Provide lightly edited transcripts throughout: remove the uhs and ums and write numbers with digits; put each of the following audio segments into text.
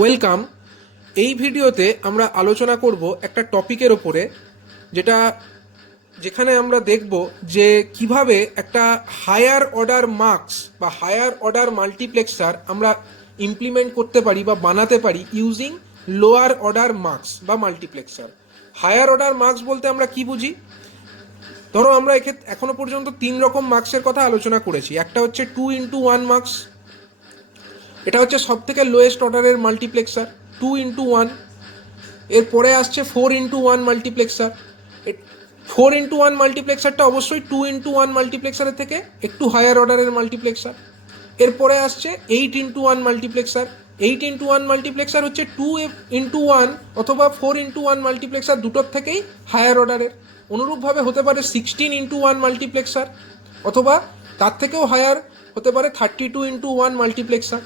Welcome. এই ভিডিওতে আমরা আলোচনা করব একটা টপিকের ওপরে, যেখানে আমরা দেখব যে কিভাবে একটা হায়ার অর্ডার মার্কস বা হায়ার অর্ডার মাল্টিপ্লেক্সার আমরা ইমপ্লিমেন্ট করতে পারি বা বানাতে পারি ইউজিং লোয়ার অর্ডার মার্কস বা মাল্টিপ্লেক্সার। হায়ার অর্ডার মার্কস বলতে আমরা কি বুঝি? ধরো আমরা এখনো পর্যন্ত 3 রকম মার্কসের কথা আলোচনা করেছি। একটা হচ্ছে 2x1 মার্কস, এটা হচ্ছে সব থেকে লোয়েস্ট অর্ডারের মাল্টিপ্লেক্সার 2x1। এরপরে আসছে 4x1 মাল্টিপ্লেক্সার। 4x1 মাল্টিপ্লেক্সারটা অবশ্যই 2x1 মাল্টিপ্লেক্সারের থেকে একটু হায়ার অর্ডারের মাল্টিপ্লেক্সার। এরপরে আসছে 8x1 মাল্টিপ্লেক্সার। 8x1 মাল্টিপ্লেক্সার হচ্ছে 2x1 অথবা 4x1 মাল্টিপ্লেক্সার দুটোর থেকেই হায়ার অর্ডারের। অনুরূপভাবে হতে পারে 16x1 মাল্টিপ্লেক্সার, অথবা তার থেকেও হায়ার হতে পারে 32x1 মাল্টিপ্লেক্সার।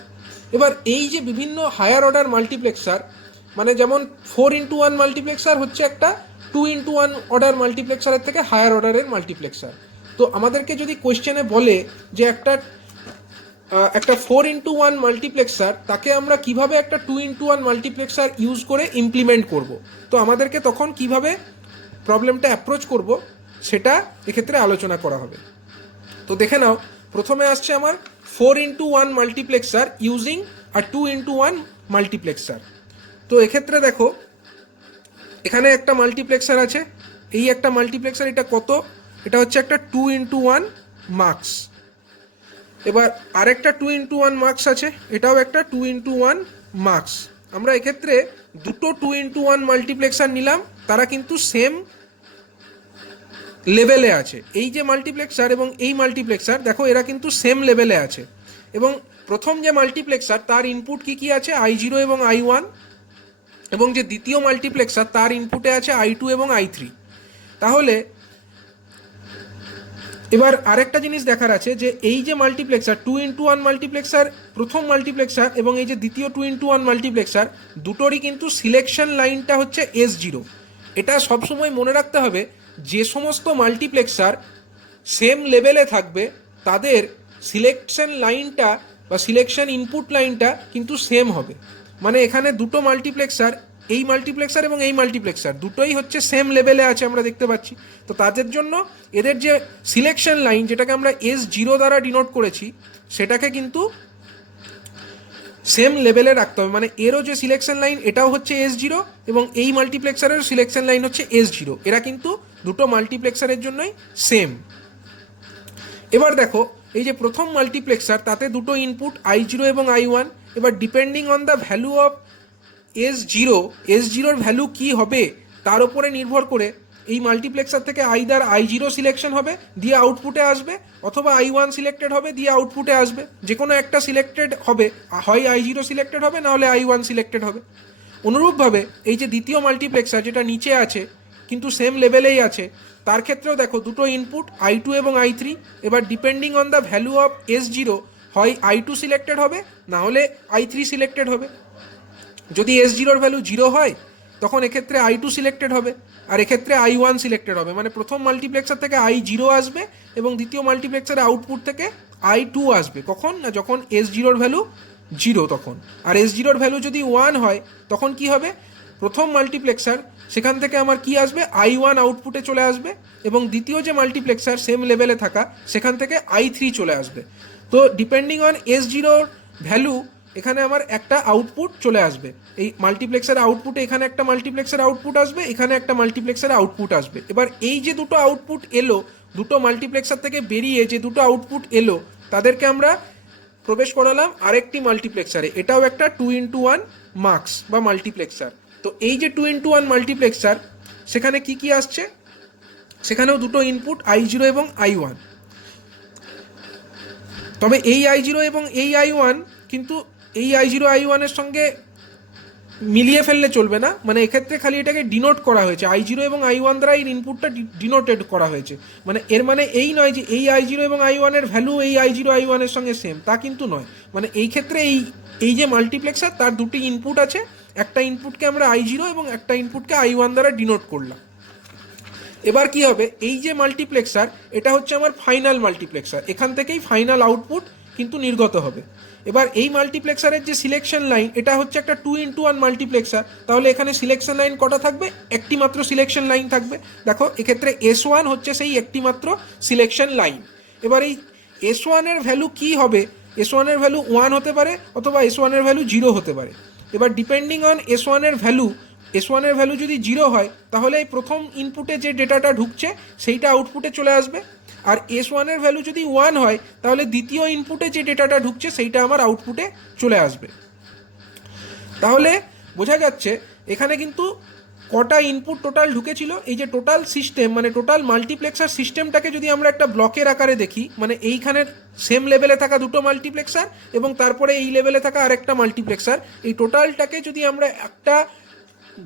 এবার এই যে বিভিন্ন হায়ার অর্ডার মাল্টিপ্লেক্সার, মানে যেমন 4x1 মাল্টিপ্লেক্সার হচ্ছে একটা 2x1 অর্ডার মাল্টিপ্লেক্সারের থেকে হায়ার অর্ডারের মাল্টিপ্লেক্সার। তো আমাদেরকে যদি কোয়েশ্চেনে বলে যে একটা 4x1 মাল্টিপ্লেক্সার, তাকে আমরা কিভাবে একটা 2x1 মাল্টিপ্লেক্সার ইউজ করে ইমপ্লিমেন্ট করব, তো আমাদেরকে তখন কিভাবে প্রবলেমটা অ্যাপ্রোচ করব সেটা এক্ষেত্রে আলোচনা করা হবে। তো দেখে নাও, প্রথমে আসছে আমার 4x1 মাল্টিপ্লেক্সার ইউজিং আর 2x1 মাল্টিপ্লেক্সার। তো এক্ষেত্রে দেখো, এখানে একটা মাল্টিপ্লেক্সার আছে, এই একটা মাল্টিপ্লেক্সার, এটা কত? এটা হচ্ছে একটা 2x1 মার্কস। এবার আরেকটা 2x1 মার্কস আছে, এটাও একটা 2x1 মার্কস। আমরা এক্ষেত্রে দুটো 2x1 মাল্টিপ্লেক্সার নিলাম, তারা কিন্তু সেম লেভেলে আছে। এই যে মাল্টিপ্লেক্সার এবং এই মাল্টিপ্লেক্সার, দেখো এরা কিন্তু সেম লেভেলে আছে। এবং প্রথম যে মাল্টিপ্লেক্সার, তার ইনপুট কি আছে? I0 এবং I1। এবং যে দ্বিতীয় মাল্টিপ্লেক্সার, তার ইনপুটে আছে I2 এবং I3। তাহলে এবার আরেকটা জিনিস দেখার আছে যে এই যে মাল্টিপ্লেক্সার 2x1 মাল্টিপ্লেক্সার, প্রথম মাল্টিপ্লেক্সার এবং এই যে দ্বিতীয় 2x1 মাল্টিপ্লেক্সার, দুটোরই কিন্তু সিলেকশন লাইনটা হচ্ছে S0। এটা সবসময় মনে রাখতে হবে, যে সমস্ত মাল্টিপ্লেক্সার সেম লেভেলে থাকবে তাদের সিলেকশন লাইনটা বা সিলেকশন ইনপুট লাইনটা কিন্তু সেম হবে। মানে এখানে দুটো মাল্টিপ্লেক্সার, এই মাল্টিপ্লেক্সার এবং এই মাল্টিপ্লেক্সার দুটোই হচ্ছে সেম লেভেলে আছে, আমরা দেখতে পাচ্ছি। তো তাদের জন্য এদের যে সিলেকশন লাইন, যেটাকে আমরা S0 দ্বারা ডিনোট করেছি, সেটাকে কিন্তু সেম লেভেলে রাখতে হবে। মানে এরও যে সিলেকশন লাইন, এটাও হচ্ছে S0 এবং এই মাল্টিপ্লেক্সারের সিলেকশন লাইন হচ্ছে S0। এরা কিন্তু দুটো মাল্টিপ্লেক্সারের জন্যই সেম। এবার দেখো, এই যে প্রথম মাল্টিপ্লেক্সার, তাতে দুটো ইনপুট I0 এবং I1। এবার depending on the value of S0 value কি হবে তার উপরে নির্ভর করে এই মাল্টিপ্লেক্সার থেকে আইদার I0 সিলেকশন হবে, দিয়ে আউটপুটে আসবে, অথবা I1 সিলেক্টেড হবে, দিয়ে আউটপুটে আসবে। যে কোনো একটা সিলেক্টেড হবে, হয় I0 সিলেক্টেড হবে, না হলে I1 সিলেক্টেড হবে। অনুরূপভাবে এই যে দ্বিতীয় মাল্টিপ্লেক্সার, যেটা নিচে আছে কিন্তু সেম লেভেলেই আছে, তার ক্ষেত্রেও দেখো দুটো ইনপুট I2 এবং I3। এবার depending on the value of S0, হয় I2 সিলেক্টেড হবে, না হলে I3 সিলেক্টেড হবে। যদি S0 ভ্যালু 0 হয়, তখন এক্ষেত্রে I2 সিলেক্টেড হবে, আর এক্ষেত্রে I1 সিলেক্টেড হবে। মানে প্রথম মাল্টিপ্লেক্সার থেকে I0 আসবে এবং দ্বিতীয় মাল্টিপ্লেক্সারের আউটপুট থেকে I2 আসবে। কখন? না যখন S0 ভ্যালু 0 তখন। আর S0 ভ্যালু যদি 1 হয়, তখন কি হবে? প্রথম মাল্টিপ্লেক্সার, সেখান থেকে আমার কি আসবে? I1 আউটপুটে চলে আসবে, এবং দ্বিতীয় যে মাল্টিপ্লেক্সার সেম লেভেলে থাকা, সেখান থেকে I3 চলে আসবে। তো ডিপেন্ডিং অন S0 ভ্যালু, এখানে আমার একটা আউটপুট চলে আসবে। এই মাল্টিপ্লেক্সার আউটপুটে এখানে একটা মাল্টিপ্লেক্সার আউটপুট আসবে, এখানে একটা মাল্টিপ্লেক্সার আউটপুট আসবে। এবার এই যে দুটো আউটপুট এলো, দুটো মাল্টিপ্লেক্সার থেকে বেরিয়ে যে দুটো আউটপুট এলো, তাদেরকে আমরা প্রবেশ করালাম আরেকটি মাল্টিপ্লেক্সারে। এটাও একটা 2x1 মার্কস বা মাল্টিপ্লেক্সার। তো এই যে 2x1 মাল্টিপ্লেক্সার, সেখানে কি আসছে? সেখানেও দুটো ইনপুট I0 এবং I1। তবে এই I0 এবং এই I1 কিন্তু এই I0 I1-এর সঙ্গে মিলিয়ে ফেললে চলবে না। মানে এক্ষেত্রে খালি এটাকে ডিনোট করা হয়েছে, I0 এবং I1 দ্বারা এই ইনপুটটা ডিনোটেড করা হয়েছে। মানে এর মানে এই নয় যে এই I0 এবং I1-এর ভ্যালু এই I0 I1-এর সঙ্গে সেম, তা কিন্তু নয়। মানে এই ক্ষেত্রে এই যে মাল্টিপ্লেক্সার, তার দুটি ইনপুট আছে, একটা ইনপুটকে আমরা I0 এবং একটা ইনপুটকে I1 দ্বারা ডিনোট করলাম। এবার কি হবে? এই যে মাল্টিপ্লেক্সার, এটা হচ্ছে আমার ফাইনাল মাল্টিপ্লেক্সার। এখান থেকেই ফাইনাল আউটপুট কিন্তু নির্গত হবে। এবার এই মাল্টিপ্লেক্সারের যে সিলেকশন লাইন, এটা হচ্ছে একটা 2x1 মাল্টিপ্লেক্সার, তাহলে এখানে সিলেকশন লাইন কটা থাকবে? একটি মাত্র সিলেকশন লাইন থাকবে। দেখো এক্ষেত্রে S1 হচ্ছে সেই একটি মাত্র সিলেকশন লাইন। এবার এই S1 এর ভ্যালু কি হবে? S1 এর ভ্যালু 1 হতে পারে অথবা S1 এর ভ্যালু 0 হতে পারে। এবার ডিপেন্ডিং অন S1 এর ভ্যালু যদি 0 হয় তাহলে এই প্রথম ইনপুটে যে ডেটাটা ঢুকছে সেইটা আউটপুটে চলে আসবে, আর S1 এর ভ্যালু যদি 1 হয় তাহলে দ্বিতীয় ইনপুটে যে ডেটাটা ঢুকছে সেইটা আমার আউটপুটে চলে আসবে। তাহলে বোঝা যাচ্ছে এখানে কিন্তু কটা ইনপুট টোটাল ঢুকেছিল। এই যে টোটাল সিস্টেম মানে টোটাল মাল্টিপ্লেক্সার সিস্টেমটাকে যদি আমরা একটা ব্লকের আকারে দেখি, মানে এইখানের সেম লেভেলে থাকা দুটো মাল্টিপ্লেক্সার এবং তারপরে এই লেভেলে থাকা আরেকটা মাল্টিপ্লেক্সার, এই টোটালটাকে যদি আমরা একটা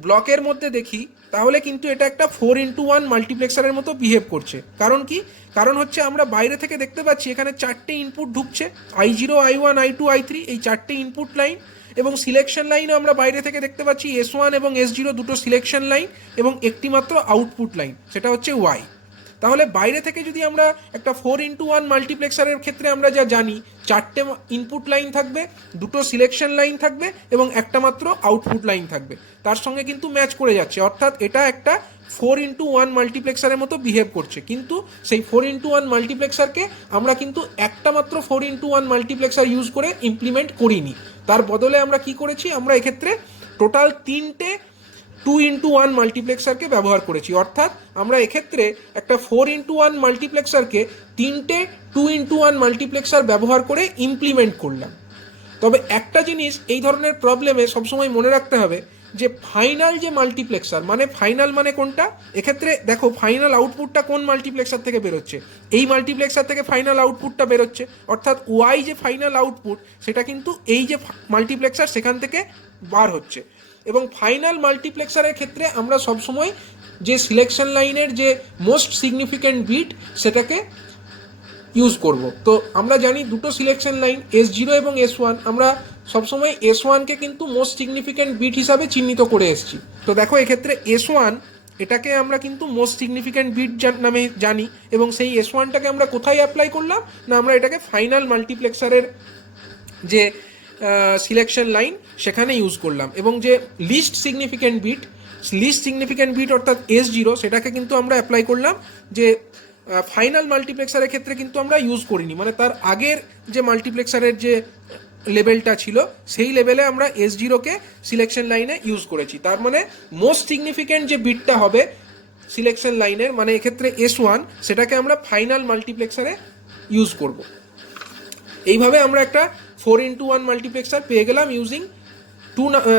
ব্লকের মধ্যে দেখি তাহলে কিন্তু এটা একটা 4x1 মাল্টিপ্লেক্সারের মতো বিহেভ করছে। কারণ কি? কারণ হচ্ছে আমরা বাইরে থেকে দেখতে পাচ্ছি এখানে চারটে ইনপুট ঢুকছে, I0, I1, I2, I3, এই চারটে ইনপুট লাইন, এবং সিলেকশন লাইনও আমরা বাইরে থেকে দেখতে পাচ্ছি S1 এবং S0 দুটো সিলেকশন লাইন এবং একটি মাত্র আউটপুট লাইন, সেটা হচ্ছে Y। তাহলে বাইরে থেকে যদি আমরা একটা 4x1 মাল্টিপ্লেক্সারের ক্ষেত্রে আমরা যা জানি, চারটে ইনপুট লাইন থাকবে, দুটো সিলেকশন লাইন থাকবে এবং একটা মাত্র আউটপুট লাইন থাকবে, তার সঙ্গে কিন্তু ম্যাচ করে যাচ্ছে, অর্থাৎ এটা একটা 4x1 মাল্টিপ্লেক্সারের মতো বিহেভ করছে। কিন্তু সেই 4x1 মাল্টিপ্লেক্সারকে আমরা কিন্তু একটা মাত্র 4x1 মাল্টিপ্লেক্সার ইউজ করে ইমপ্লিমেন্ট করিনি, তার বদলে আমরা কি করেছি, আমরা এক্ষেত্রে টোটাল 3টে 2x1 মাল্টিপ্লেক্সারকে ব্যবহার করেছি। অর্থাৎ আমরা এক্ষেত্রে একটা 4x1 মাল্টিপ্লেক্সারকে 3টে 2x1 মাল্টিপ্লেক্সার ব্যবহার করে ইমপ্লিমেন্ট করলাম। তবে একটা জিনিস এই ধরনের প্রবলেমে সবসময় মনে রাখতে হবে যে ফাইনাল যে মাল্টিপ্লেক্সার, মানে ফাইনাল মানে কোনটা, এক্ষেত্রে দেখো ফাইনাল আউটপুটটা কোন মাল্টিপ্লেক্সার থেকে বেরোচ্ছে, এই মাল্টিপ্লেক্সার থেকে ফাইনাল আউটপুটটা বেরোচ্ছে, অর্থাৎ ওয়াই যে ফাইনাল আউটপুট সেটা কিন্তু এই যে মাল্টিপ্লেক্সার সেখান থেকে বার হচ্ছে। এবং ফাইনাল মাল্টিপ্লেক্সারের ক্ষেত্রে আমরা সবসময় যে সিলেকশন লাইনের যে মোস্ট সিগনিফিক্যান্ট বিট সেটাকে ইউজ করব। তো আমরা জানি দুটো সিলেকশন লাইন S0 এবং S1, আমরা সবসময় S1কে কিন্তু মোস্ট সিগনিফিক্যান্ট বিট হিসাবে চিহ্নিত করে এসেছি। তো দেখো এক্ষেত্রে S1 এটাকে আমরা কিন্তু মোস্ট সিগনিফিক্যান্ট বিট নামে জানি, এবং সেই S1টাকে আমরা কোথায় অ্যাপ্লাই করলাম না, আমরা এটাকে ফাইনাল মাল্টিপ্লেক্সারের যে সিলেকশন লাইন সেখানে ইউজ করলাম, এবং যে লিস্ট সিগনিফিক্যান্ট বিট অর্থাৎ S0 সেটাকে কিন্তু আমরা অ্যাপ্লাই করলাম যে ফাইনাল মাল্টিপ্লেক্সারের ক্ষেত্রে কিন্তু আমরা ইউজ করিনি, মানে তার আগের যে মাল্টিপ্লেক্সারের যে লেভেলটা ছিল সেই লেভেলে আমরা S0কে সিলেকশন লাইনে ইউজ করেছি। তার মানে মোস্ট সিগনিফিক্যান্ট যে বিটটা হবে সিলেকশন লাইনের, মানে এক্ষেত্রে S1, সেটাকে আমরা ফাইনাল মাল্টিপ্লেক্সারে ইউজ করব। এইভাবে আমরা একটা 4x1 মাল্টিপ্লেক্সার পেয়ে গেলাম ইউজিং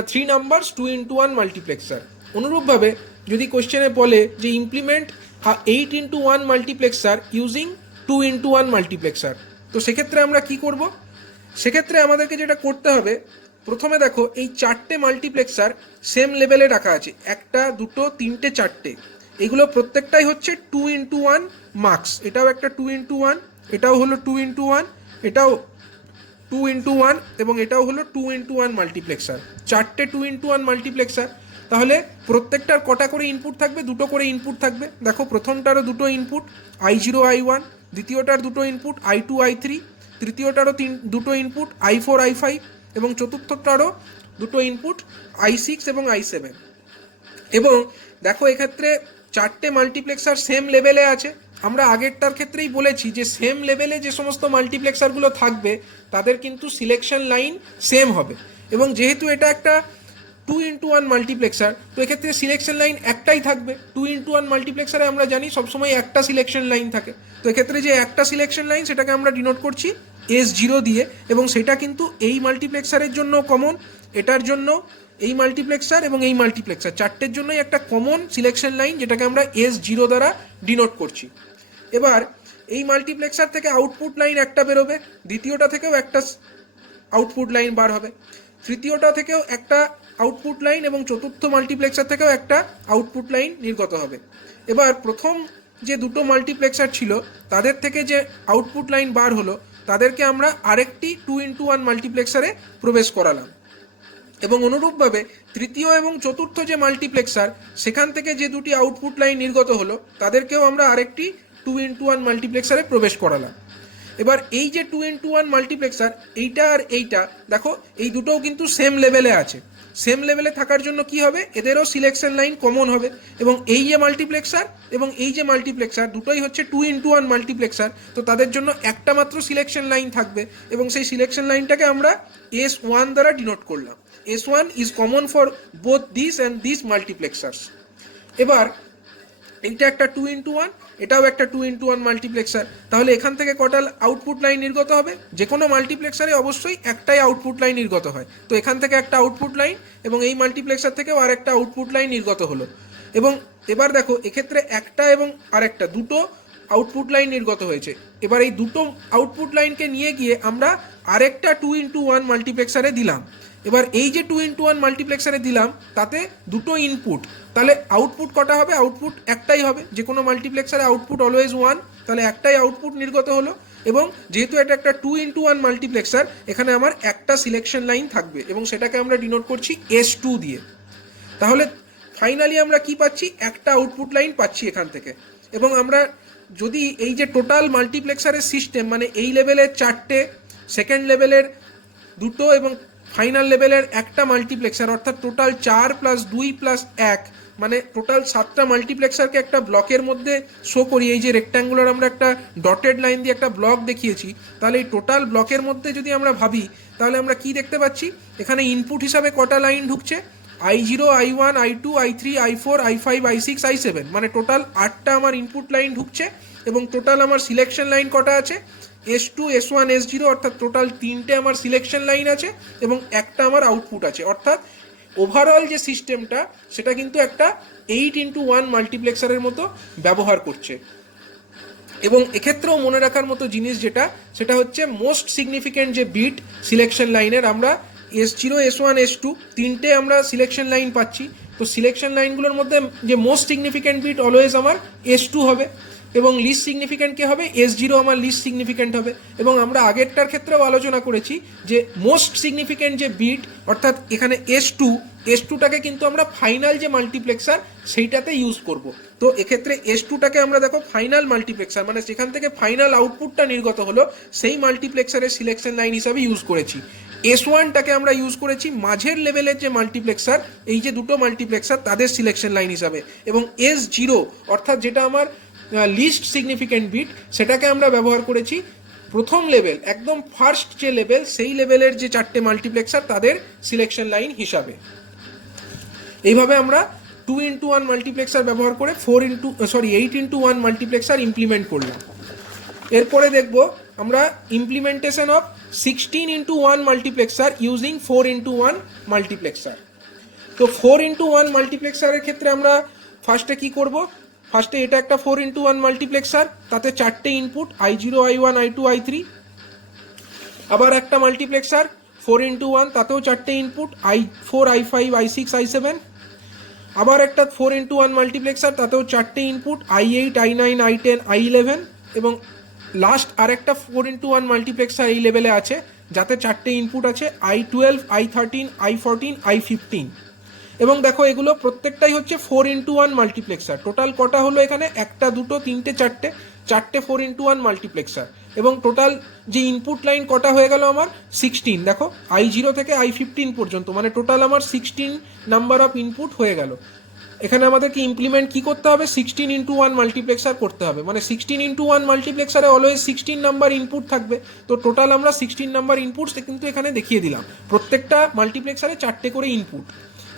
3 নাম্বারস 2x1 মাল্টিপ্লেক্সার। অনুরূপভাবে যদি কোশ্চেনে বলে যে implement 8x1 multiplexer using 2x1 multiplexer, তো সেক্ষেত্রে আমরা কি করব? সেক্ষেত্রে আমাদেরকে যেটা করতে হবে, প্রথমে দেখো এই চারটে মাল্টিপ্লেক্সার সেম লেভেলে রাখা আছে, একটা দুটো তিনটে চারটে, এগুলো প্রত্যেকটাই হচ্ছে 2x1 মার্কস। এটাও একটা 2x1, এটাও হলো 2x1, এটাও 2x1 এবং এটাও হলো 2x1 মাল্টিপ্লেক্সার, চারটে 2x1 মাল্টিপ্লেক্সার। তাহলে প্রত্যেকটার কটা করে ইনপুট থাকবে? দুটো করে ইনপুট থাকবে। দেখো প্রথমটারও দুটো ইনপুট I0, I1, দ্বিতীয়টার দুটো ইনপুট I2, I3, তৃতীয়টারও দুটো ইনপুট I4, I5 এবং চতুর্থটারও দুটো ইনপুট I6 এবং I7। এবং দেখো এক্ষেত্রে চারটে মাল্টিপ্লেক্সার সেম লেভেলে আছে। আমরা আগেরটার ক্ষেত্রেই বলেছি যে সেম লেভেলে যে সমস্ত মাল্টিপ্লেক্সারগুলো থাকবে তাদের কিন্তু সিলেকশন লাইন সেম হবে, এবং যেহেতু এটা একটা 2x1 মাল্টিপ্লেক্সার, তো এক্ষেত্রে সিলেকশন লাইন একটাই থাকবে। 2x1 মাল্টিপ্লেক্সারে আমরা জানি সবসময় একটা সিলেকশন লাইন থাকে, তো এক্ষেত্রে যে একটা সিলেকশন লাইন সেটাকে আমরা ডিনোট করছি S0 দিয়ে, এবং সেটা কিন্তু এই মাল্টিপ্লেক্সারের জন্য কমন, এটার জন্য এই মাল্টিপ্লেক্সার এবং এই মাল্টিপ্লেক্সার চারটের জন্যই একটা কমন সিলেকশন লাইন যেটাকে আমরা S0 দ্বারা ডিনোট করছি। এবার এই মাল্টিপ্লেক্সার থেকে আউটপুট লাইন একটা বেরোবে, দ্বিতীয়টা থেকেও একটা আউটপুট লাইন বার হবে, তৃতীয়টা থেকেও একটা আউটপুট লাইন এবং চতুর্থ মাল্টিপ্লেক্সার থেকেও একটা আউটপুট লাইন নির্গত হবে। এবার প্রথম যে দুটো মাল্টিপ্লেক্সার ছিল তাদের থেকে যে আউটপুট লাইন বার হলো তাদেরকে আমরা আরেকটি 2x1 মাল্টিপ্লেক্সারে প্রবেশ করালাম, এবং অনুরূপভাবে তৃতীয় এবং চতুর্থ যে মাল্টিপ্লেক্সার সেখান থেকে যে দুটি আউটপুট লাইন নির্গত হলো তাদেরকেও আমরা আরেকটি 2x1 মাল্টিপ্লেক্সারে প্রবেশ করালাম। এবার এই যে 2:1 মাল্টিপ্লেক্সার, এইটা আর এইটা দেখো এই দুটোও কিন্তু সেম লেভেলে আছে। সেম লেভেলে থাকার জন্য কি হবে, এদেরও সিলেকশন লাইন কমন হবে। এবং এই যে মাল্টিপ্লেক্সার এবং এই যে মাল্টিপ্লেক্সার দুটোই হচ্ছে 2:1 মাল্টিপ্লেক্সার, তো তাদের জন্য একটা মাত্র সিলেকশন লাইন থাকবে এবং সেই সিলেকশন লাইনটাকে আমরা S1 দ্বারা ডিনোট করলাম। S1 is common for both this and this multiplexers. এবার এইটা একটা 2:1, এটাও একটা 2:1 মাল্টিপ্লেক্সার। তাহলে এখান থেকে কটা আউটপুট লাইন নির্গত হবে? যে কোনো মাল্টিপ্লেক্সারে অবশ্যই একটাই আউটপুট লাইন নির্গত হয়, তো এখান থেকে একটা আউটপুট লাইন এবং এই মাল্টিপ্লেক্সার থেকেও আর একটা আউটপুট লাইন নির্গত হলো। এবং এবার দেখো এক্ষেত্রে একটা এবং আরেকটা দুটো আউটপুট লাইন নির্গত হয়েছে। এবার এই দুটো আউটপুট লাইনকে নিয়ে গিয়ে আমরা আরেকটা 2:1 মাল্টিপ্লেক্সারে দিলাম। এবার এই যে 2:1 মাল্টিপ্লেক্সারে দিলাম তাতে দুটো ইনপুট, তাহলে আউটপুট কটা হবে? আউটপুট একটাই হবে। যে কোনো মাল্টিপ্লেক্সারে আউটপুট অলওয়েজ 1, তাহলে একটাই আউটপুট নির্গত হলো। এবং যেহেতু এটা একটা 2:1 মাল্টিপ্লেক্সার, এখানে আমার একটা সিলেকশন লাইন থাকবে এবং সেটাকে আমরা ডিনোট করছি S2 দিয়ে। তাহলে ফাইনালি আমরা কি পাচ্ছি? একটা আউটপুট লাইন পাচ্ছি এখান থেকে। এবং আমরা যদি এই যে টোটাল মাল্টিপ্লেক্সারের সিস্টেম, মানে এই লেভেলের 4টে, সেকেন্ড লেভেলের 2টো এবং ফাইনাল লেভেলের একটা মাল্টিপ্লেক্সার, অর্থাৎ টোটাল 4 + 2 + 1, মানে টোটাল 7টা মাল্টিপ্লেক্সারকে একটা ব্লকের মধ্যে শো করি। এই যে রেক্ট্যাঙ্গুলার আমরা একটা ডটেড লাইন দিয়ে একটা ব্লক দেখিয়েছি, তাহলে এই টোটাল ব্লকের মধ্যে যদি আমরা ভাবি তাহলে আমরা কি দেখতে পাচ্ছি? এখানে ইনপুট হিসাবে কটা লাইন ঢুকছে? I0, I1, I2, I3, I4, I5, I6, I7, মানে টোটাল 8টা আমার ইনপুট লাইন ঢুকছে। এবং টোটাল আমার সিলেকশন লাইন কটা আছে? S2, S1, S0, অর্থাৎ টোটাল 3টে আমার সিলেকশন লাইন আছে এবং একটা আমার আউটপুট আছে। অর্থাৎ ওভারঅল যে সিস্টেমটা সেটা কিন্তু একটা 8:1 মাল্টিপ্লেক্সারের মতো ব্যবহার করছে। এবং এক্ষেত্রেও মনে রাখার মতো জিনিস যেটা, সেটা হচ্ছে মোস্ট সিগনিফিক্যান্ট যে বিট সিলেকশন লাইনের, আমরা S0, S1, S2 তিনটে আমরা সিলেকশন লাইন পাচ্ছি। তো সিলেকশন লাইনগুলোর মধ্যে যে মোস্ট সিগনিফিক্যান্ট বিট অলওয়েজ আমার S2 হবে এবং লিস্ট সিগনিফিক্যান্ট কে হবে? S0 আমার লিস্ট সিগনিফিক্যান্ট হবে। এবং আমরা আগেরটার ক্ষেত্রেও আলোচনা করেছি যে মোস্ট সিগনিফিক্যান্ট যে বিট, অর্থাৎ এখানে S2টাকে কিন্তু আমরা ফাইনাল যে মাল্টিপ্লেক্সার সেইটাতে ইউজ করব। তো এক্ষেত্রে S2টাকে আমরা দেখো ফাইনাল মাল্টিপ্লেক্সার, মানে যেখান থেকে ফাইনাল আউটপুটটা নির্গত হলো সেই মাল্টিপ্লেক্সারের সিলেকশন লাইন হিসাবে ইউজ করেছি। S1টাকে আমরা ইউজ করেছি মাঝের লেভেলের যে মাল্টিপ্লেক্সার, এই যে দুটো মাল্টিপ্লেক্সার তাদের সিলেকশন লাইন হিসাবে। এবং S0 অর্থাৎ যেটা আমার লিস্ট সিগনিফিক্যান্ট বিট, সেটাকে আমরা ব্যবহার করেছি প্রথম লেভেল, একদম ফার্স্ট যে লেভেল সেই লেভেলের যে 4টে মাল্টিপ্লেক্সার তাদের সিলেকশন লাইন হিসাবে। এইভাবে আমরা 2:1 মাল্টিপ্লেক্সার ব্যবহার করে 8:1 মাল্টিপ্লেক্সার ইমপ্লিমেন্ট করলাম। এরপরে দেখব আমরা implementation of 16:1 multiplexer using 4:1 multiplexer. তো 4:1 মাল্টিপ্লেক্সারের ক্ষেত্রে আমরা ফার্স্টে কি করব? ফার্স্টে এটা একটা 4:1 মাল্টিপ্লেক্সার, তাতে 4টে input I0, I1, I2, I3। আবার একটা মাল্টিপ্লেক্সার 4:1, তাতেও 4টে input I4, I5, I6, I7। আবার একটা 4:1 মাল্টিপ্লেক্সার, তাতেও 4টে input I8, I9, I10, I11। এবং লাস্ট আরেকটা 4:1 মাল্টিপ্লেক্সার এই লেভেলে আছে যাতে 4টে ইনপুট আছে I12, I13, I14, I15। এবং দেখো এগুলো প্রত্যেকটাই হচ্ছে 4:1 মাল্টিপ্লেক্সার। টোটাল কটা হলো এখানে? একটা, দুটো, তিনটে, চারটে 4:1 মাল্টিপ্লেক্সার। এবং টোটাল যে ইনপুট লাইন কটা হয়ে গেল আমার? 16। দেখো I0 থেকে I15 পর্যন্ত, মানে টোটাল আমার 16 নাম্বার অফ ইনপুট হয়ে গেল। এখানে আমাদেরকে ইমপ্লিমেন্ট কি করতে হবে? 16:1 মাল্টিপ্লেক্সার করতে হবে। মানে 16:1 মাল্টিপ্লেক্সারে অলওয়েজ 16 নাম্বার ইনপুট থাকবে। তো টোটাল আমরা 16 নাম্বার ইনপুটস কিন্তু এখানে দেখিয়ে দিলাম। প্রত্যেকটা মাল্টিপ্লেক্সারে 4টে করে ইনপুট।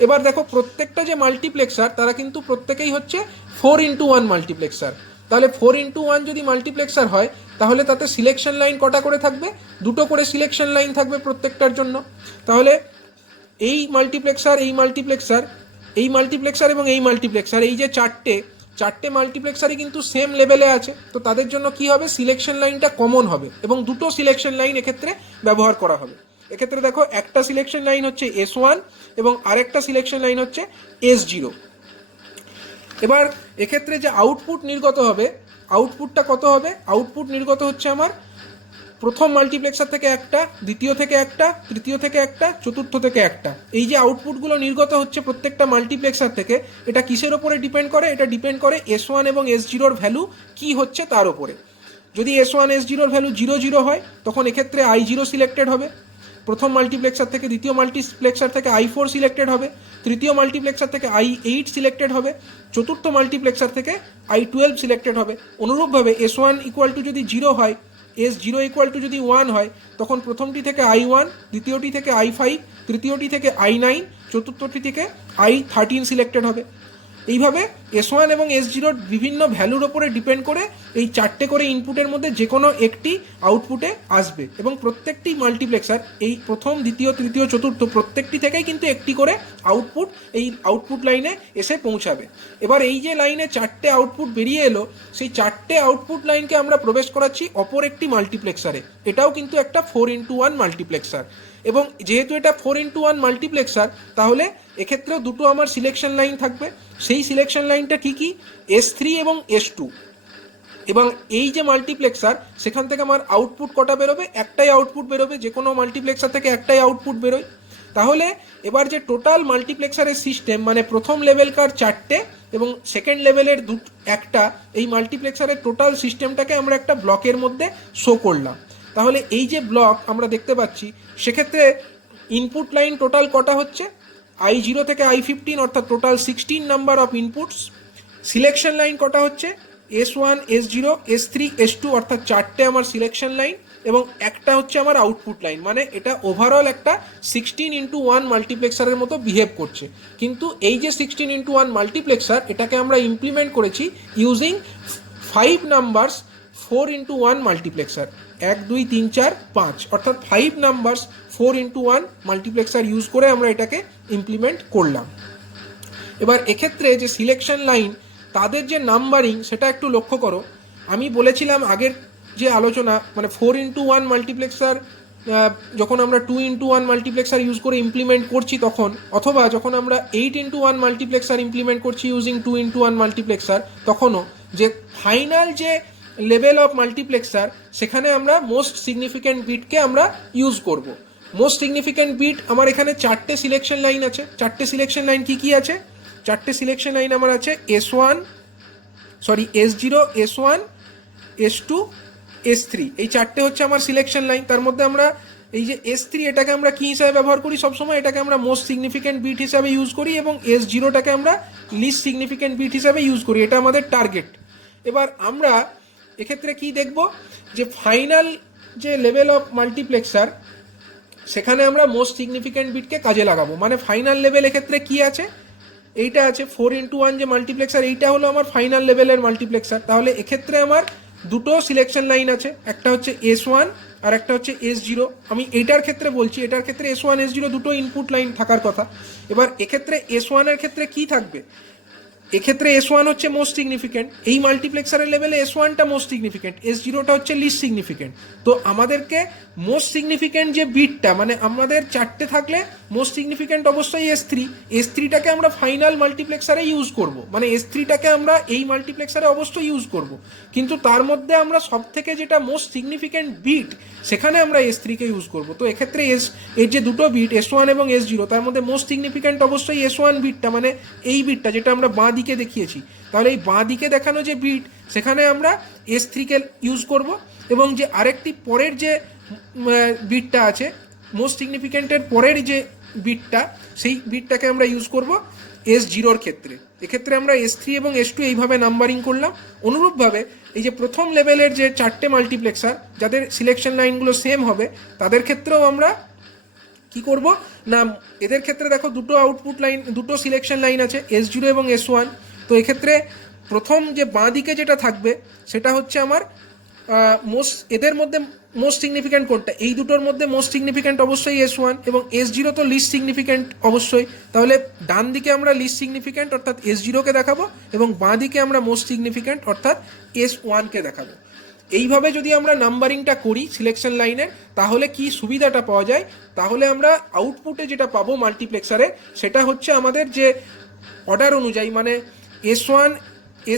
এবার দেখো প্রত্যেকটা যে মাল্টিপ্লেক্সার তারা কিন্তু প্রত্যেকেই হচ্ছে 4:1 মাল্টিপ্লেক্সার। তাহলে 4:1 যদি মাল্টিপ্লেক্সার হয় তাহলে তাতে সিলেকশন লাইন কটা করে থাকবে? দুটো করে সিলেকশন লাইন থাকবে প্রত্যেকটার জন্য। তাহলে এই মাল্টিপ্লেক্সার, এই মাল্টিপ্লেক্সার, এই মাল্টিপ্লেক্সার এবং এই মাল্টিপ্লেক্সার, এই যে চারটে মাল্টিপ্লেক্সারই কিন্তু সেম লেভেলে আছে। তো তাদের জন্য কি হবে? সিলেকশন লাইনটা কমন হবে এবং দুটো সিলেকশন লাইন এক্ষেত্রে ব্যবহার করা হবে। এক্ষেত্রে দেখো একটা সিলেকশন লাইন হচ্ছে S1 এবং আরেকটা সিলেকশন লাইন হচ্ছে S0। এবার এক্ষেত্রে যে আউটপুট নির্গত হবে, আউটপুটটা কত হবে? আউটপুট নির্গত হচ্ছে আমার প্রথম মাল্টিপ্লেক্সার থেকে একটা, দ্বিতীয় থেকে একটা, তৃতীয় থেকে একটা, চতুর্থ থেকে একটা। এই যে আউটপুটগুলো নির্গত হচ্ছে প্রত্যেকটা মাল্টিপ্লেক্সার থেকে, এটা কিসের ওপরে ডিপেন্ড করে? এটা ডিপেন্ড করে S1 এবং S0 ভ্যালু কি হচ্ছে তার ওপরে। যদি S1 S0 ভ্যালু 0 0 হয় তখন এক্ষেত্রে I0 সিলেক্টেড হবে, প্রথম মাল্টিপ্লেক্সার থেকে। দ্বিতীয় মাল্টিপ্লেক্সার থেকে I4 সিলেক্টেড হবে, তৃতীয় মাল্টিপ্লেক্সার থেকে I8 সিলেক্টেড হবে, চতুর্থ মাল্টিপ্লেক্সার থেকে I12 সিলেক্টেড হবে। অনুরূপভাবে S1 ইকুয়াল টু যদি 0 হয়, S0 ইকুয়াল টু যদি 1 হয়, তখন প্রথমটি থেকে I1, দ্বিতীয়টি থেকে I5, তৃতীয়টি থেকে I9, চতুর্থটি থেকে I13 সিলেক্টেড হবে। এইভাবে S1 এবং S0 বিভিন্ন ভ্যালুর ওপরে ডিপেন্ড করে এই চারটে করে ইনপুটের মধ্যে যে কোনো একটি আউটপুটে আসবে, এবং প্রত্যেকটি মাল্টিপ্লেক্সার এই প্রথম, দ্বিতীয়, তৃতীয়, চতুর্থ প্রত্যেকটি থেকেই কিন্তু একটি করে আউটপুট এই আউটপুট লাইনে এসে পৌঁছাবে। এবার এই যে লাইনে চারটে আউটপুট বেরিয়ে এলো, সেই চারটে আউটপুট লাইনকে আমরা প্রবেশ করাচ্ছি অপর একটি মাল্টিপ্লেক্সারে। এটাও কিন্তু একটা 4x1 মাল্টিপ্লেক্সার, এবং যেহেতু এটা 4x1 মাল্টিপ্লেক্সার, তাহলে এক্ষেত্রেও দুটো আমার সিলেকশন লাইন থাকবে। সেই সিলেকশন লাইনটা কি কি? S3 এবং S2। এবং এই যে মাল্টিপ্লেক্সার, সেখান থেকে আমার আউটপুট কটা বেরোবে? একটাই আউটপুট বেরোবে, যে কোনো মাল্টিপ্লেক্সার থেকে একটাই আউটপুট বেরোয়। তাহলে এবার যে টোটাল মাল্টিপ্লেক্সারের সিস্টেম, মানে প্রথম লেভেলকার চারটে এবং সেকেন্ড লেভেলের একটা, এই মাল্টিপ্লেক্সারের টোটাল সিস্টেমটাকে আমরা একটা ব্লকের মধ্যে শো করলাম। তাহলে এই যে ব্লক আমরা দেখতে পাচ্ছি, সেক্ষেত্রে ইনপুট লাইন টোটাল কটা হচ্ছে? I0 থেকে I15, অর্থাৎ total 16 number of inputs. Selection line কটা হচ্ছে? S1 S0 S3 S2, অর্থাৎ চারটে আমার সিলেকশন লাইন, এবং একটা হচ্ছে আমার আউটপুট লাইন। মানে এটা ওভারঅল একটা 16x1 মাল্টিপ্লেক্সারের মতো বিহেভ করছে। কিন্তু এই যে 16x1 মাল্টিপ্লেক্সার, এটাকে আমরা ইমপ্লিমেন্ট করেছি ইউজিং 5 নাম্বারস 4x1 মাল্টিপ্লেক্সার। 1 2 3 4 5, অর্থাৎ 5 নাম্বারস 4x1 মাল্টিপ্লেক্সার ইউজ করে আমরা এটাকে ইমপ্লিমেন্ট করলাম। এবার এক্ষেত্রে যে সিলেকশন লাইন, তাদের যে নাম্বারিং, সেটা একটু লক্ষ্য করো। আমি বলেছিলাম আগের যে আলোচনা, মানে 4x1 মাল্টিপ্লেক্সার যখন আমরা 2x1 মাল্টিপ্লেক্সার ইউজ করে ইমপ্লিমেন্ট করছি তখন, অথবা যখন আমরা 8x1 মাল্টিপ্লেক্সার ইমপ্লিমেন্ট করছি ইউজিং 2x1 মাল্টিপ্লেক্সার, তখনও যে ফাইনাল যে লেভেল অফ মাল্টিপ্লেক্সার, সেখানে আমরা মোস্ট সিগনিফিক্যান্ট বিটকে আমরা ইউজ করব। মোস্ট সিগনিফিক্যান্ট বিট আমার এখানে চারটে সিলেকশন লাইন আছে। চারটে সিলেকশন লাইন কি কি আছে? চারটে সিলেকশন লাইন আমার আছে S0 S1 S2 S3। এই চারটে হচ্ছে আমার সিলেকশন লাইন। তার মধ্যে আমরা এই যে S3, এটাকে আমরা কি হিসাবে ব্যবহার করি সবসময়? এটাকে আমরা মোস্ট সিগনিফিক্যান্ট বিট হিসাবে ইউজ করি, এবং S0টাকে আমরা লিস্ট সিগনিফিক্যান্ট বিট হিসাবে ইউজ করি। এটা আমাদের টার্গেট। এবার আমরা এক্ষেত্রে কি দেখব? যে ফাইনাল যে লেভেল অফ মাল্টিপ্লেক্সার, সেখানে আমরা মোস্ট সিগনিফিক্যান্ট বিটকে কাজে লাগাবো। মানে ফাইনাল লেভেল এক্ষেত্রে কি আছে? এইটা আছে 4x1 যে মাল্টিপ্লেক্সার, এইটা হলো আমার ফাইনাল লেভেলের মাল্টিপ্লেক্সার। তাহলে এক্ষেত্রে আমার দুটো সিলেকশন লাইন আছে, একটা হচ্ছে S1 আর একটা হচ্ছে S0। আমি এইটার ক্ষেত্রে বলছি, এটার ক্ষেত্রে S1 S0 দুটো ইনপুট লাইন থাকার কথা। এবার এক্ষেত্রে S1 এর ক্ষেত্রে কি থাকবে? এক্ষেত্রে S1 হচ্ছে মোস্ট সিগনিফিক্যান্ট, এই মাল্টিপ্লেক্সারের লেভেলে S1টা মোস্ট সিগনিফিক্যান্ট, S0টা হচ্ছে লিস্ট সিগনিফিক্যান্ট। তো আমাদেরকে মোস্ট সিগনিফিক্যান্ট যে বিটটা, মানে আমাদের চারটে থাকলে মোস্ট সিগনিফিক্যান্ট অবশ্যই S3টাকে আমরা ফাইনাল মাল্টিপ্লেক্সারে ইউজ করব। মানে S3টাকে আমরা এই মাল্টিপ্লেক্সারে অবশ্যই ইউজ করব, কিন্তু তার মধ্যে আমরা সব থেকে যেটা মোস্ট সিগনিফিক্যান্ট বিট, সেখানে আমরা S3কে ইউজ করব। তো এক্ষেত্রে এর যে দুটো বিট S1 এবং S0, তার মধ্যে মোস্ট সিগনিফিক্যান্ট অবশ্যই S1 বিটটা, মানে এই বিটটা যেটা আমরা বাঁ দিকে দেখিয়েছি। তাহলে এই বাঁ দিকে দেখানো যে বিট, সেখানে আমরা S3কে ইউজ করব, এবং যে আরেকটি পরের যে বিটটা আছে মোস্ট সিগনিফিক্যান্টের পরের যে বিটটা, সেই বিটটাকে আমরা ইউজ করব S0-র ক্ষেত্রে। এক্ষেত্রে আমরা S3 এবং S2 এইভাবে নাম্বারিং করলাম। অনুরূপভাবে এই যে প্রথম লেভেলের যে চারটে মাল্টিপ্লেক্সার, যাদের সিলেকশন লাইনগুলো সেম হবে, তাদের ক্ষেত্রেও আমরা কি করব না, এদের ক্ষেত্রে দেখো দুটো আউটপুট লাইন, দুটো সিলেকশন লাইন আছে, S0 এবং S1। তো এক্ষেত্রে প্রথম যে বাঁ দিকে যেটা থাকবে, সেটা হচ্ছে আমার এদের মধ্যে মোস্ট সিগনিফিক্যান্ট কোনটা? এই দুটোর মধ্যে মোস্ট সিগনিফিক্যান্ট অবশ্যই S1, এবং S0 তো লিস্ট সিগনিফিক্যান্ট অবশ্যই। তাহলে ডান দিকে আমরা লিস্ট সিগনিফিক্যান্ট অর্থাৎ S0কে দেখাবো, এবং বাঁ দিকে আমরা মোস্ট সিগনিফিক্যান্ট অর্থাৎ S1কে দেখাবো। এইভাবে যদি আমরা নাম্বারিংটা করি সিলেকশন লাইনের, তাহলে কি সুবিধাটা পাওয়া যায়? তাহলে আমরা আউটপুটে যেটা পাবো মাল্টিপ্লেক্সারে, সেটা হচ্ছে আমাদের যে অর্ডার অনুযায়ী, মানে S1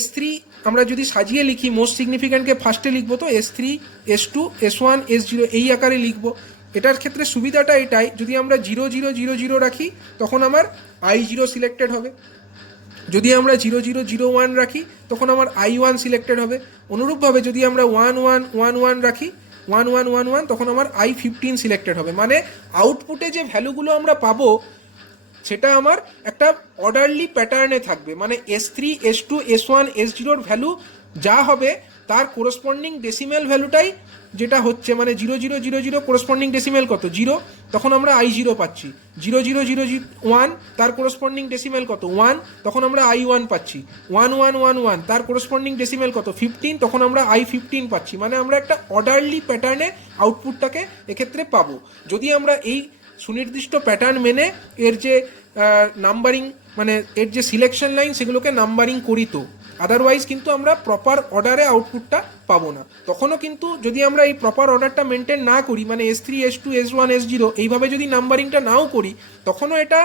S3 আমরা যদি সাজিয়ে লিখি, মোস্ট সিগনিফিক্যান্টকে ফার্স্টে লিখবো, তো S3 S2 S1 S0 এই আকারে লিখবো। এটার ক্ষেত্রে সুবিধাটা এটাই, যদি আমরা 0 0 0 0 রাখি, তখন আমার I0 সিলেক্টেড হবে। যদি আমরা 0001 রাখি তখন আমার I1 সিলেক্টেড হবে। অনুরূপভাবে যদি আমরা 1111 রাখি 1111 তখন আমার I15 সিলেক্টেড হবে। মানে আউটপুটে যে ভ্যালুগুলো আমরা পাবো সেটা আমার একটা অর্ডারলি প্যাটার্নে থাকবে, মানে S3 S2 S1 S0 value যা হবে তার কোরসপন্ডিং ডেসিমেল ভ্যালুটাই যেটা হচ্ছে, মানে 0000 কোরসপন্ডিং ডেসিমেল কত 0, তখন আমরা I0 পাচ্ছি। 0001 তার কোরসপন্ডিং ডেসিমেল কত 1, তখন আমরা I1 পাচ্ছি। 1111 তার কোরসপন্ডিং ডেসিমেল কত 15, তখন আমরা I15 পাচ্ছি। মানে আমরা একটা অর্ডারলি প্যাটার্নে আউটপুটটাকে এক্ষেত্রে পাবো যদি আমরা এই সুনির্দিষ্ট প্যাটার্ন মেনে এর যে নাম্বারিং, মানে এর যে সিলেকশন লাইন সেগুলোকে নাম্বারিং করি। তো আদারওয়াইজ কিন্তু আমরা প্রপার অর্ডারে আউটপুটটা পাবো না। তখনও কিন্তু যদি আমরা এই প্রপার অর্ডারটা মেনটেন না করি, মানে S3 S2 S1 S0 এইভাবে যদি নাম্বারিংটা নাও করি, তখনও এটা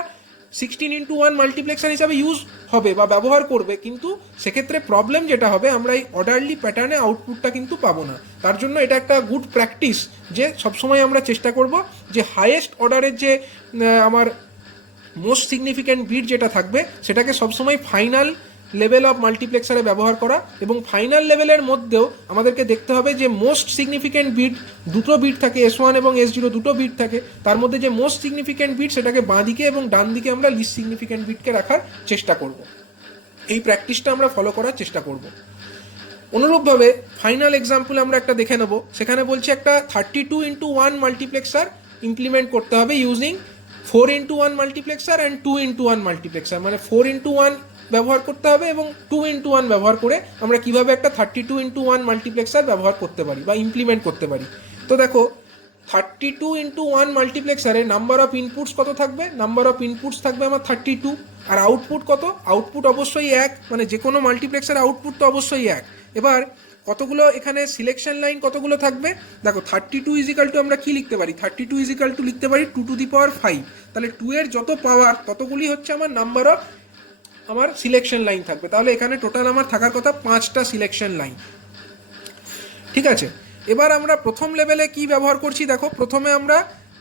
16:1 মাল্টিপ্লেক্সার হিসাবে ইউজ হবে বা ব্যবহার করবে, কিন্তু সেক্ষেত্রে প্রবলেম যেটা হবে আমরা এই অর্ডারলি প্যাটার্নে আউটপুটটা কিন্তু পাবো না। তার জন্য এটা একটা গুড প্র্যাকটিস যে সবসময় আমরা চেষ্টা করব যে হাইয়েস্ট অর্ডারের যে আমার মোস্ট সিগনিফিক্যান্ট বিট যেটা থাকবে সেটাকে সবসময় ফাইনাল লেভেল অফ মাল্টিপ্লেক্সারে ব্যবহার করা, এবং ফাইনাল লেভেলের মধ্যেও আমাদেরকে দেখতে হবে যে মোস্ট সিগনিফিক্যান্ট বিট দুটো বিট থাকে, S1 এবং S0 দুটো বিট থাকে, তার মধ্যে যে মোস্ট সিগনিফিক্যান্ট বিট সেটাকে বাঁ দিকে এবং ডান দিকে আমরা লিস্ট সিগনিফিক্যান্ট বিটকে রাখার চেষ্টা করব। এই প্র্যাকটিসটা আমরা ফলো করার চেষ্টা করব। অনুরূপভাবে ফাইনাল এক্সাম্পল আমরা একটা দেখে নেব। সেখানে বলছি একটা 32:1 মাল্টিপ্লেক্সার ইমপ্লিমেন্ট করতে হবে ইউজিং 4:1 মাল্টিপ্লেক্সার অ্যান্ড 2:1 মাল্টিপ্লেক্সার, মানে 4:1 ব্যবহার করতে হবে এবং 2:1 ব্যবহার করে আমরা কিভাবে একটা 32:1 মাল্টিপ্লেক্সার ব্যবহার করতে পারি বা ইমপ্লিমেন্ট করতে পারি। তো দেখো 32:1 মাল্টিপ্লেক্সারে নাম্বার অফ ইনপুটস কত থাকবে, নাম্বার অফ ইনপুটস থাকবে আমার 32, আর আউটপুট কত, আউটপুট অবশ্যই 1, মানে যে কোনো মাল্টিপ্লেক্সার আউটপুট তো অবশ্যই 1। এবার কতগুলো এখানে সিলেকশন লাইন কতগুলো থাকবে, দেখো 32 ইজিক্যাল টু আমরা কি লিখতে পারি, 32 ইজিক্যাল টু লিখতে পারি 2⁵, তাহলে 2 এর যত পাওয়ার ততগুলি হচ্ছে আমার নাম্বার অফ আমার সিলেকশন লাইন থাকবে। তাহলে এখানে টোটাল আমার থাকার কথা 5টা সিলেকশন লাইন। ঠিক আছে, এবার আমরা প্রথম লেভেলে কি ব্যবহার করছি, দেখো প্রথমে আমরা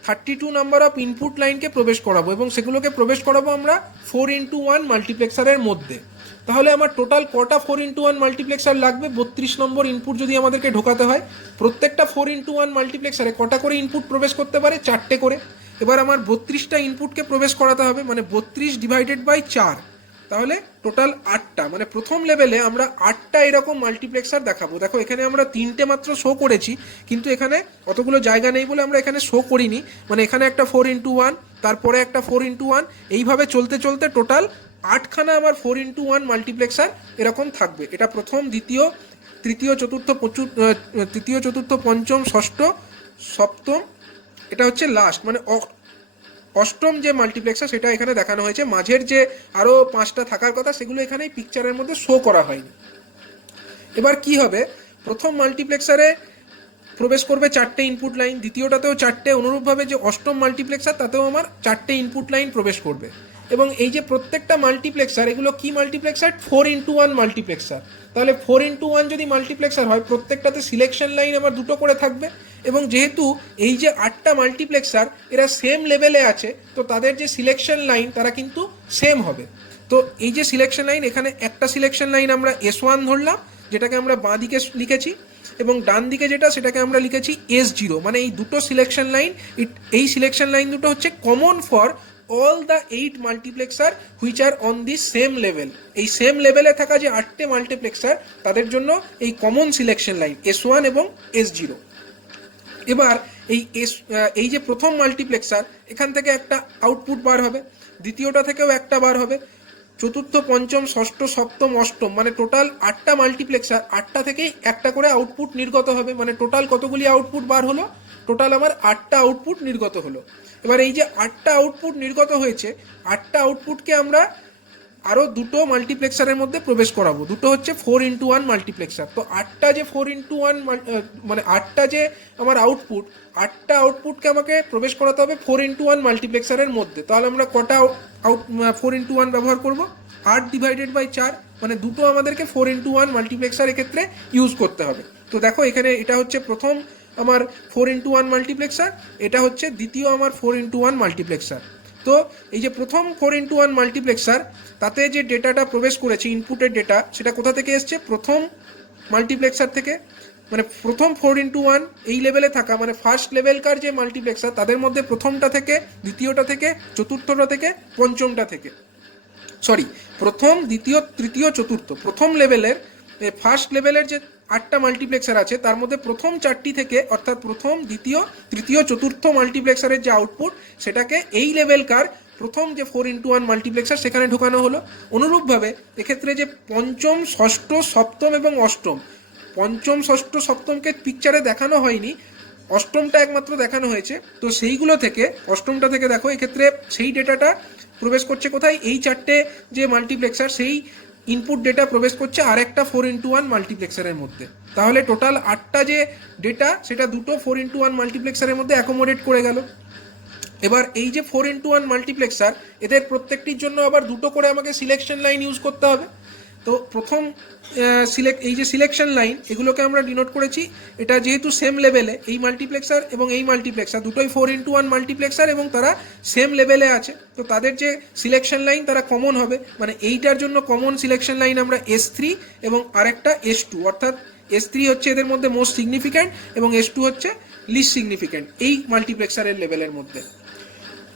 32 নাম্বার অফ ইনপুট লাইনকে প্রবেশ করাবো এবং সেগুলোকে প্রবেশ করাবো আমরা 4:1 মাল্টিপ্লেক্সারের মধ্যে। তাহলে আমার টোটাল কটা 4:1 মাল্টিপ্লেক্সার লাগবে, 32 নম্বর ইনপুট যদি আমাদেরকে ঢোকাতে হয়, প্রত্যেকটা 4:1 মাল্টিপ্লেক্সারে কটা করে ইনপুট প্রবেশ করতে পারে, 4টে করে। এবার আমার 32টা ইনপুটকে প্রবেশ করাতে হবে, মানে 32/4, তাহলে টোটাল 8টা, মানে প্রথম লেভেলে আমরা 8টা এরকম মাল্টিপ্লেক্সার দেখাবো। দেখো এখানে আমরা 3টে মাত্র শো করেছি, কিন্তু এখানে অতগুলো জায়গা নেই বলে আমরা এখানে শো করিনি, মানে এখানে একটা 4:1, তারপরে একটা 4:1, এইভাবে চলতে চলতে টোটাল 8খানা আমার 4:1 মাল্টিপ্লেক্সার এরকম থাকবে। এটা প্রথম, দ্বিতীয়, তৃতীয়, চতুর্থ, পঞ্চম, ষষ্ঠ, সপ্তম, এটা হচ্ছে লাস্ট, মানে অষ্টম যে মাল্টিপ্লেক্সার সেটা এখানে দেখানো হয়েছে। মাঝের যে আরও 5টা থাকার কথা সেগুলো এখানে পিকচারের মধ্যে শো করা হয়নি। এবার কি হবে, প্রথম মাল্টিপ্লেক্সারে প্রবেশ করবে 4টে ইনপুট লাইন, দ্বিতীয়টাতেও 4টে, অনুরূপভাবে যে অষ্টম মাল্টিপ্লেক্সার তাতেও আমার 4টে ইনপুট লাইন প্রবেশ করবে। এবং এই যে প্রত্যেকটা মাল্টিপ্লেক্সার, এগুলো কি মাল্টিপ্লেক্সার, 4:1 মাল্টিপ্লেক্সার। তাহলে 4:1 যদি মাল্টিপ্লেক্সার হয়, প্রত্যেকটাতে সিলেকশন লাইন আমার 2টো করে থাকবে, এবং যেহেতু এই যে 8টা মাল্টিপ্লেক্সার এরা সেম লেভেলে আছে, তো তাদের যে সিলেকশন লাইন তারা কিন্তু সেম হবে। তো এই যে সিলেকশন লাইন, এখানে একটা সিলেকশন লাইন আমরা S1 ধরলাম, যেটাকে আমরা বাঁ দিকে লিখেছি, এবং ডান দিকে যেটা সেটাকে আমরা লিখেছি S0, মানে এই দুটো সিলেকশন লাইন, এই সিলেকশন লাইন দুটো হচ্ছে common for all the 8 multiplexer which are on the same level। এই সেম লেভেলে থাকা যে 8টে মাল্টিপ্লেক্সার তাদের জন্য এই কমন সিলেকশন লাইন S1 এবং S0। এবার এই যে প্রথম মাল্টিপ্লেক্সার, এখান থেকে একটা আউটপুট বার হবে, দ্বিতীয়টা থেকেও একটা বার হবে, চতুর্থ, পঞ্চম, ষষ্ঠ, সপ্তম, অষ্টম, মানে টোটাল 8টা মাল্টিপ্লেক্সার, 8টা থেকেই একটা করে আউটপুট নির্গত হবে। মানে টোটাল কতগুলি আউটপুট বার হলো, টোটাল আমার 8টা আউটপুট নির্গত হলো। এবার এই যে 8টা আউটপুট নির্গত হয়েছে, 8টা আউটপুটকে আমরা আরও 2টো মাল্টিপ্লেক্সারের মধ্যে প্রবেশ করাবো, দুটো হচ্ছে 4:1 মাল্টিপ্লেক্সার। তো 8টা যে 4:1 মানে 8টা যে আমার আউটপুট, 8টা আউটপুটকে আমাকে প্রবেশ করাতে হবে 4:1 মাল্টিপ্লেক্সারের মধ্যে। তাহলে আমরা কটা 4:1 ব্যবহার করব, 8/4, মানে দুটো আমাদেরকে 4:1 মাল্টিপ্লেক্সার এক্ষেত্রে ইউজ করতে হবে। তো দেখো এখানে এটা হচ্ছে প্রথম আমার 4:1 মাল্টিপ্লেক্সার, এটা হচ্ছে দ্বিতীয় আমার 4:1 মাল্টিপ্লেক্সার। তো এই যে প্রথম 4:1 মাল্টিপ্লেক্সার, তাতে যে ডেটাটা প্রবেশ করেছে, ইনপুটের ডেটা, সেটা কোথা থেকে এসছে? প্রথম মাল্টিপ্লেক্সার থেকে। মানে প্রথম 4:1 এই লেভেলে থাকা, মানে ফার্স্ট লেভেলকার যে মাল্টিপ্লেক্সার, তাদের মধ্যে প্রথমটা থেকে, দ্বিতীয়টা থেকে, চতুর্থটা থেকে, পঞ্চমটা থেকে, সরি, প্রথম, দ্বিতীয়, তৃতীয়, চতুর্থ, প্রথম লেভেলের, ফার্স্ট লেভেলের যে 8টা মাল্টিপ্লেক্সার আছে, তার মধ্যে প্রথম 4টি থেকে, অর্থাৎ প্রথম, দ্বিতীয়, তৃতীয়, চতুর্থ মাল্টিপ্লেক্সারের যে আউটপুট, সেটাকে এই লেভেলকার প্রথম যে 4:1 মাল্টিপ্লেক্সার সেখানে ঢোকানো হলো। অনুরূপভাবে এক্ষেত্রে যে পঞ্চম, ষষ্ঠ, সপ্তম এবং অষ্টম, পঞ্চম, ষষ্ঠ, সপ্তমকে পিকচারে দেখানো হয়নি, অষ্টমটা একমাত্র দেখানো হয়েছে। তো সেইগুলো থেকে, অষ্টমটা থেকে দেখো, এক্ষেত্রে সেই ডেটাটা প্রবেশ করছে কোথায়? এই 4টে যে মাল্টিপ্লেক্সার, সেই ইনপুট ডেটা প্রবেশ করছে আরেকটা 4:1 মাল্টিপ্লেক্সারের মধ্যে। তাহলে টোটাল 8টা যে ডেটা, সেটা দুটো 4:1 মাল্টিপ্লেক্সারের মধ্যে অ্যাকোমোডেট করে গেল। এবার এই যে 4:1 মাল্টিপ্লেক্সার, এদের প্রত্যেকটির জন্য আবার দুটো করে আমাকে সিলেকশন লাইন ইউজ করতে হবে। তো প্রথম এই যে সিলেকশন লাইন, এগুলোকে আমরা ডিনোট করেছি, এটা যেহেতু সেম লেভেলে, এই মাল্টিপ্লেক্সার এবং এই মাল্টিপ্লেক্সার দুটোই 4:1 মাল্টিপ্লেক্সার এবং তারা সেম লেভেলে আছে, তো তাদের যে সিলেকশন লাইন তারা কমন হবে। মানে এইটার জন্য কমন সিলেকশন লাইন আমরা S3 এবং আরেকটা S2, অর্থাৎ S3 হচ্ছে এদের মধ্যে মোস্ট সিগনিফিক্যান্ট এবং S2 হচ্ছে লিস্ট সিগনিফিক্যান্ট এই মাল্টিপ্লেক্সারের লেভেলের মধ্যে।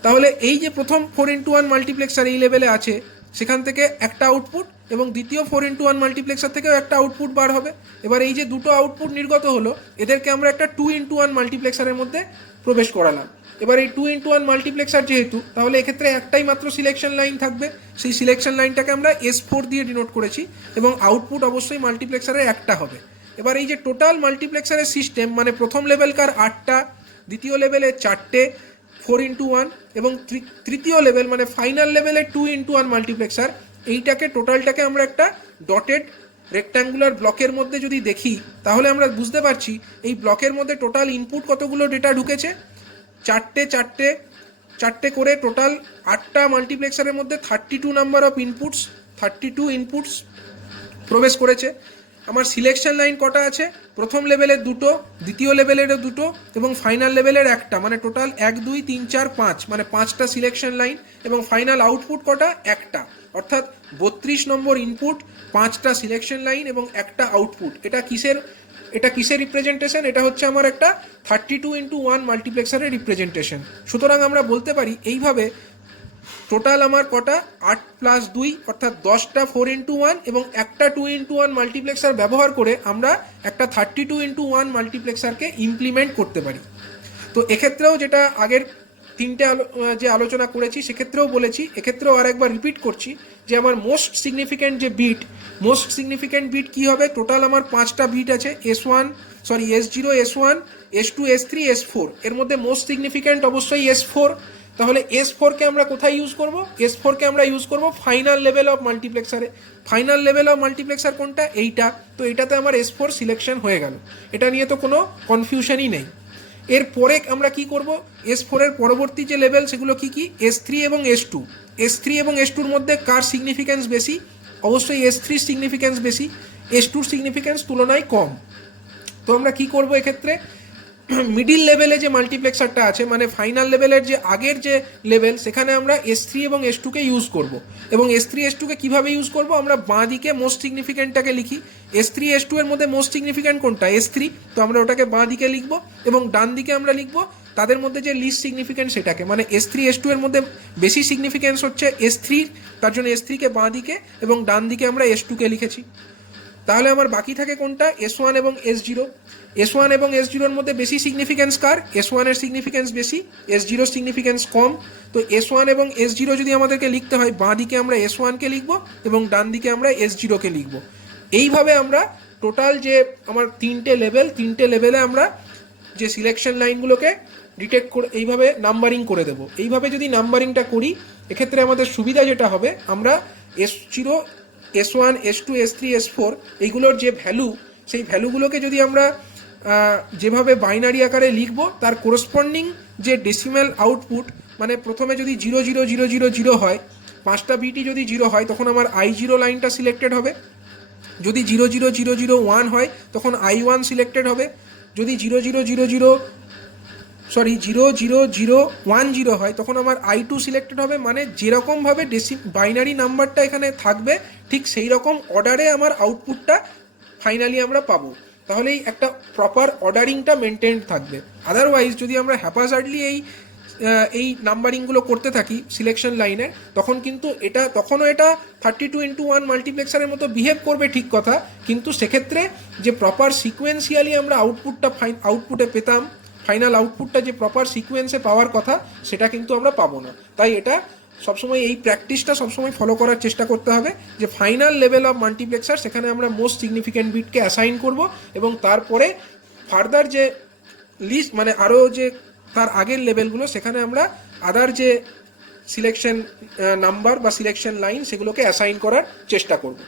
তাহলে এই যে প্রথম 4:1 মাল্টিপ্লেক্সার এই লেভেলে আছে, সেখান থেকে একটা আউটপুট, এবং দ্বিতীয় 4:1 মাল্টিপ্লেক্সার থেকেও একটা আউটপুট বার হবে। এবার এই যে দুটো আউটপুট নির্গত হলো, এদেরকে আমরা একটা 2:1 মাল্টিপ্লেক্সারের মধ্যে প্রবেশ করালাম। এবার এই 2:1 মাল্টিপ্লেক্সার যেহেতু, তাহলে এক্ষেত্রে একটাই মাত্র সিলেকশন লাইন থাকবে, সেই সিলেকশন লাইনটাকে আমরা S4 দিয়ে ডিনোট করেছি, এবং আউটপুট অবশ্যই মাল্টিপ্লেক্সারের একটা হবে। এবার এই যে টোটাল মাল্টিপ্লেক্সারের সিস্টেম, মানে প্রথম লেভেলকার 8টা, দ্বিতীয় লেভেলে 4টে 4:1, এবং তৃতীয় লেভেল মানে ফাইনাল লেভেলের 2:1 মাল্টিপ্লেক্সার, এইটাকে টোটালটাকে আমরা একটা ডটেড রেক্ট্যাঙ্গুলার ব্লকের মধ্যে যদি দেখি, তাহলে আমরা বুঝতে পারছি এই ব্লকের মধ্যে টোটাল ইনপুট কতগুলো ডেটা ঢুকেছে। চারটে করে টোটাল 8টা মাল্টিপ্লেক্সারের মধ্যে 32 নাম্বার অফ ইনপুটস, 32 ইনপুটস প্রবেশ করেছে। আমার সিলেকশন লাইন কটা আছে? প্রথম লেভেলের দুটো, দ্বিতীয় লেভেলেরও দুটো, এবং ফাইনাল লেভেলের একটা, মানে টোটাল 1 2 3 4 5, মানে 5টা সিলেকশন লাইন, এবং ফাইনাল আউটপুট কটা? একটা, অর্থাৎ 32 নম্বর ইনপুট, 5টা সিলেকশন লাইন এবং একটা আউটপুট। এটা কিসের রিপ্রেজেন্টেশন? এটা হচ্ছে আমার একটা 32:1 মাল্টিপ্লেক্সারের রিপ্রেজেন্টেশন। সুতরাং আমরা বলতে পারি এইভাবে, টোটাল আমার কটা? 8 + 2, অর্থাৎ 10টা 4:1 এবং একটা 2:1 মাল্টিপ্লেক্সার ব্যবহার করে আমরা একটা 32:1 মাল্টিপ্লেক্সারকে ইমপ্লিমেন্ট করতে পারি। তো এক্ষেত্রেও যেটা আগের তিনটে যে আলোচনা করেছি, সেক্ষেত্রেও বলেছি, এক্ষেত্রেও আরেকবার রিপিট করছি, যে আমার মোস্ট সিগনিফিক্যান্ট যে বিট, মোস্ট সিগনিফিক্যান্ট বিট কী হবে? টোটাল আমার 5টা বিট আছে, S0, S1, S2, S3, S4। এর মধ্যে মোস্ট সিগনিফিক্যান্ট অবশ্যই S4। তাহলে S4কে আমরা কোথায় ইউজ করব? S4কে আমরা ইউজ করব ফাইনাল লেভেল অফ মাল্টিপ্লেক্সারে। ফাইনাল লেভেল অফ মাল্টিপ্লেক্সার কোনটা? এইটা। তো এটাতে আমার S4 সিলেকশন হয়ে গেল, এটা নিয়ে তো কোনো কনফিউশনই নেই। এরপরে আমরা কি করব? S4 এর পরবর্তী যে লেভেল, সেগুলো কি কি? S3 এবং S2। S3 এবং S2-র মধ্যে কার সিগনিফিক্যান্স বেশি? অবশ্যই S3 সিগনিফিক্যান্স বেশি, S2-র সিগনিফিক্যান্স তুলনায় কম। তো আমরা কি করব এক্ষেত্রে? মিডিল লেভেলে যে মাল্টিপ্লেক্সারটা আছে, মানে ফাইনাল লেভেলের যে আগের যে লেভেল, সেখানে আমরা S3 এবং S2কে ইউজ করব। এবং S3 S2কে কীভাবে ইউজ করব? আমরা বাঁ দিকে মোস্ট সিগনিফিক্যান্টটাকে লিখি। S3 S2 এর মধ্যে মোস্ট সিগনিফিক্যান্ট কোনটা? S3। তো আমরা ওটাকে বাঁ দিকে লিখব, এবং ডান দিকে আমরা লিখব তাদের মধ্যে যে লিস্ট সিগনিফিক্যান্ট সেটাকে, মানে S3 S2 এর মধ্যে বেশি সিগনিফিক্যান্স হচ্ছে S3, তার জন্য S3কে বাঁ দিকে, এবং ডান দিকে আমরা S2কে লিখেছি। তাহলে আমার বাকি থাকে কোনটা? S1 এবং S0। S1 এবং S0-র মধ্যে বেশি সিগনিফিক্যান্স কার? S1 এর সিগনিফিক্যান্স বেশি, S0-র সিগনিফিক্যান্স কম। তো S1 এবং S0 যদি আমাদেরকে লিখতে হয়, বাঁ দিকে আমরা S1কে লিখব এবং ডান দিকে আমরা S0কে লিখব। এইভাবে আমরা টোটাল যে আমার তিনটে লেভেলে আমরা যে সিলেকশন লাইনগুলোকে ডিটেক্ট করে এইভাবে নাম্বারিং করে দেব। এইভাবে যদি নাম্বারিংটা করি, এক্ষেত্রে আমাদের সুবিধা যেটা হবে, আমরা S0, S1, S2, S3, S4 এইগুলোর যে ভ্যালু, সেই ভ্যালুগুলোকে যদি আমরা যেভাবে বাইনারি আকারে লিখব, তার কোরসপন্ডিং যে ডেসিমেল আউটপুট, মানে প্রথমে যদি 0 0 0 0 0 হয়, 5টা বিটই যদি 0 হয়, তখন আমার I0 লাইনটা সিলেক্টেড হবে। যদি 0 0 0 0 1 হয়, তখন I1 সিলেক্টেড হবে। যদি 0 0 0 0 সরি 00010 হয়, তখন আমার I2 সিলেক্টেড হবে, মানে যেরকমভাবে বাইনারি নাম্বারটা এখানে থাকবে ঠিক সেই রকম অর্ডারে আমার আউটপুটটা ফাইনালি আমরা পাবো। তাহলেই একটা প্রপার অর্ডারিংটা মেনটেন থাকবে। আদারওয়াইজ যদি আমরা হ্যাপাজার্ডলি এই নাম্বারিংগুলো করতে থাকি সিলেকশন লাইনে, তখন কিন্তু তখনও এটা 32x1 মাল্টিপ্লেক্সারের মতো বিহেভ করবে, ঠিক কথা, কিন্তু সেক্ষেত্রে যে প্রপার সিকোয়েন্সিয়ালি আমরা আউটপুটে পেতাম, ফাইনাল আউটপুটটা যে প্রপার সিকোয়েন্সে পাওয়ার কথা, সেটা কিন্তু আমরা পাবো না। তাই এটা সবসময় এই প্র্যাকটিসটা সবসময় ফলো করার চেষ্টা করতে হবে যে ফাইনাল লেভেল অফ মাল্টিপ্লেক্সার, সেখানে আমরা মোস্ট সিগনিফিক্যান্ট বিটকে অ্যাসাইন করব, এবং তারপরে ফার্দার যে লিস্ট মানে আরও যে তার আগের লেভেলগুলো, সেখানে আমরা আদার যে সিলেকশন নাম্বার বা সিলেকশন লাইন সেগুলোকে অ্যাসাইন করার চেষ্টা করব।